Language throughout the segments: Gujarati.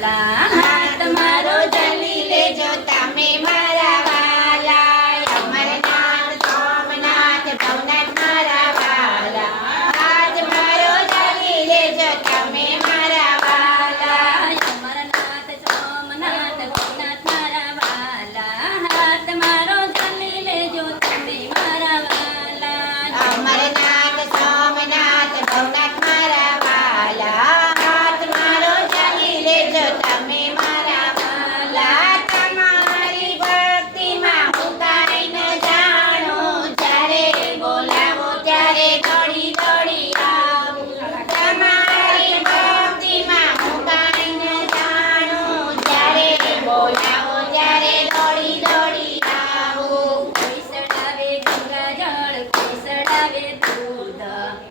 વાલા, હાથ મારો જલી લેજો તમે મારા વાલા. અમરનાથ સોમનાથ ભવનાથ મારા વાલા, હાથ મારો જલી લેજો તમે મારા વાલા. અમરનાથ સોમનાથ ભવનાથ મારા વાલા, હાથ મારો જલી લેજો તમે મારા વાલા. અમરનાથ સોમનાથ ભવનાથ મારા વાલા, હાથ મારો જલી લેજો તમે મારા વાલા. તમારી ભક્તિમાં હું કાંઈ ન જાણું, જ્યારે બોલાવો ત્યારે દોડી દોડી આવું. તમારી ભક્તિમાં હું કાંઈ ન જાણું, જ્યારે બોલાવો ત્યારે દોડી દોડી આવું. કોઈ સડાવે ગંગાજળ, કોઈ સડાવે દૂધ,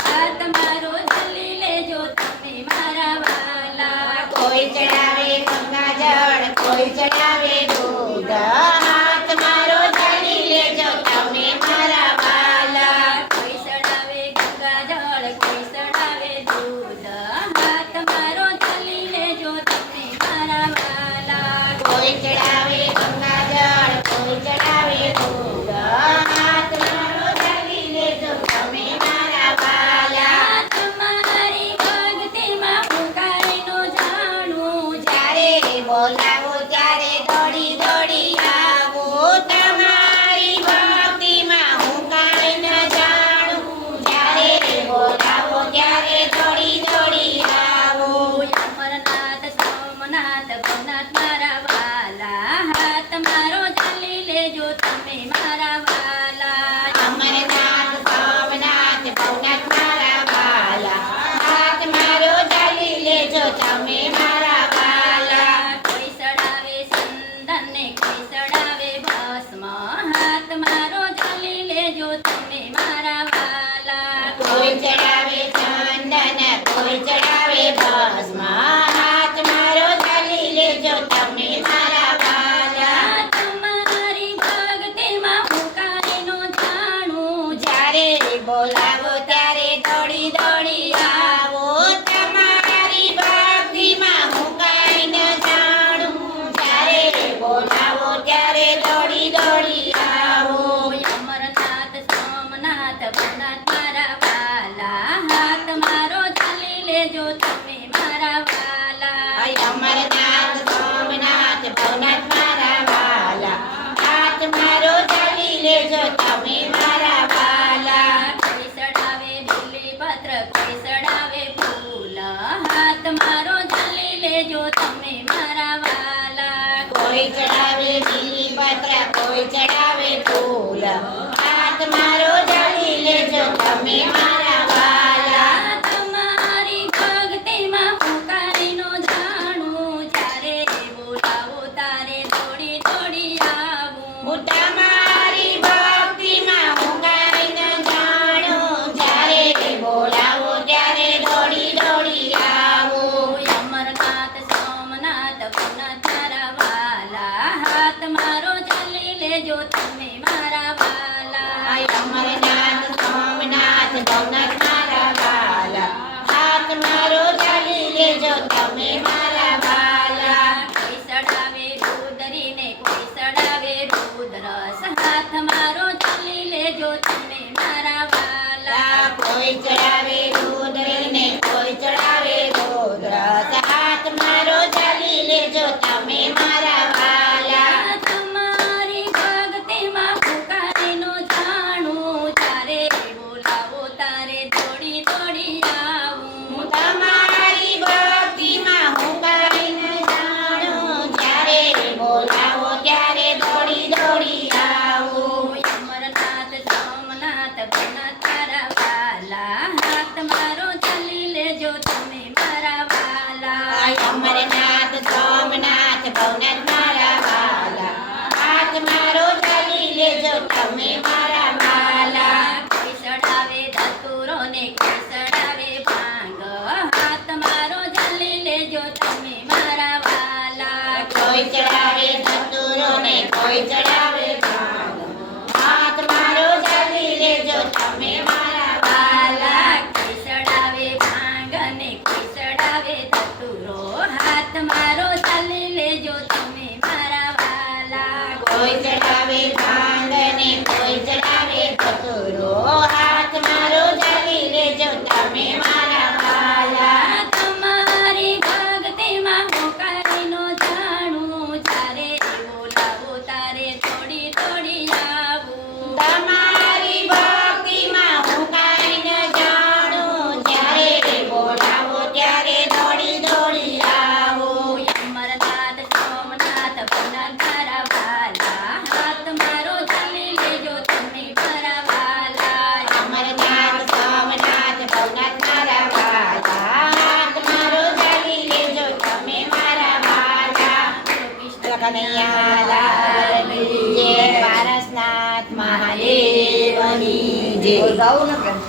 હાથ મારો જલી લેજો તમે મારા વાલા. કોઈ ચડાવે ગંગાજળ, કોઈ ચડાવે દૂધ, હાથ મારો જલી લેજો તમે મારા વાલા. કોઈ સડાવે ગંગાજળ, કોઈ સડાવે દૂધ, હાથ મારો જલી લેજો તમે મારા વાલા. કોઈ ચડાવે ગંગાજળ, કોઈ ચડાવે દૂધ, હાથ મારો જલી લેજો તમે મારા વાલા. તમારી ભક્તિમાં હું કાંઈ ન જાણું, જ્યારે બોલાવો ત્યારે દોડી દોડી આવું. તમારી ભક્તિમાં હું કાંઈ ન જાણું, જ્યારે બોલાવો ત્યારે દોડી દોડી આવું. અમરનાથ સોમનાથ ભવનાથ મારા વાલા, હાથ મારો જલી લેજો તમે મારા વાલા. અમરનાથ સોમનાથ ભવનાથ મારા વાલા, હાથ મારો જલી લેજો તમે મારા વાલા. કોઈ સડાવે ચંદન ને કોઈ સડાવે ભસ્મ, હાથ મારો જલી લેજો તમે મારા વાલા. કોઈ ચડાવે ચંદન, કોઈ ચડાવે ભસ્મ, હાથ મારો જલી લેજો તમે મારા વાલા. તમારી ભક્તિમાં હું કાંઈ ન જાણું, જ્યારે બોલાવો ત્યારે દોડી દોડી આવો. તમારી ભક્તિમાં હું કાંઈ ન જાણું, જ્યારે બોલાવો ત્યારે દોડી દોડી આવો. અમરનાથ સોમનાથ ભવનાથ મારા વાલા, હાથ મારો જલી લેજો તમે મારા વાલા. અમરનાથ સોમનાથ ભવનાથ મારા વાલા, હાથ મારો જલી લેજો તમે મારા વાલા. કોઈ સડાવે બીલીપત્ર, કોઈ સડાવે ફૂલ, હાથ મારો જલી લેજો તમે મારા વાલા. કોઈ ચડાવે બીલીપત્ર, કોઈ ચડાવે ફૂલ, હાથ મારો જલી લેજો તમે મારા વાલા. તમારી ભક્તિમાં હું કાંઈ ન જાણું, જ્યારે બોલાવો તારે દોડી દોડી આવું. તમારી ભક્તિમાં હું કાંઈ ન જાણું, જ્યારે બોલાવો ત્યારે દોડી દોડી આવું. અમરનાથ સોમનાથ ભવનાથ મારા વાલા, હાથ મારો જલી લેજો તમે મારા વાલા. અમરનાથ સોમનાથ ભવનાથ મારા વાલા, હાથ મારો જલી લેજો તમે મારા વાલા. કોઈ સડાવે રુદરી ને કોઈ સડાવે રુદ્રસ, હાથ મારો જલી લેજો તમે મારા વાલા. કોઈ ચડાવે રુદરી ને કોઈ ચડાવે રુદ્રસ, હાથ મારો જલી લેજો તમે મારા વાલા. તમારી ભક્તિમાં હું કાંઈ ન જાણું, જ્યારે બોલાવો તારે દોડી દોડી આવું. તમારી ભક્તિમાં હું કાંઈ ન જાણું, જ્યારે બોલાવો ત્યારે દોડી દોડી આવું. અમરનાથ સોમનાથ ભવનાથ મારા વાલા, હાથ મારો જલી લેજો તમે મારા વાલા. અમરનાથ સોમનાથ ભવનાથ મારા વાલા, હાથ મારો જલી લેજો તમે મારા વાલા. કોઈ સડાવે ધતુરો ને કોઈ સડાવે ભાંગ, હાથ મારો જલી લેજો તમે મારા વાલા. કોઈ ચડાવે ધતુરો ને કોઈ ચડાવે ભાંગ, હાથ મારો જલી લેજો તમે મારા વાલા. કોઈ સડાવે ભાંગ ને કોઈ સડાવે ધતુરો, હાથ મારો ભવનાથ મારા વાલા હાથ મારો ચાલી લેજો તમે મારા વાલા કનૈયા લાલ જય પારસનાથ મહાદેવની જય.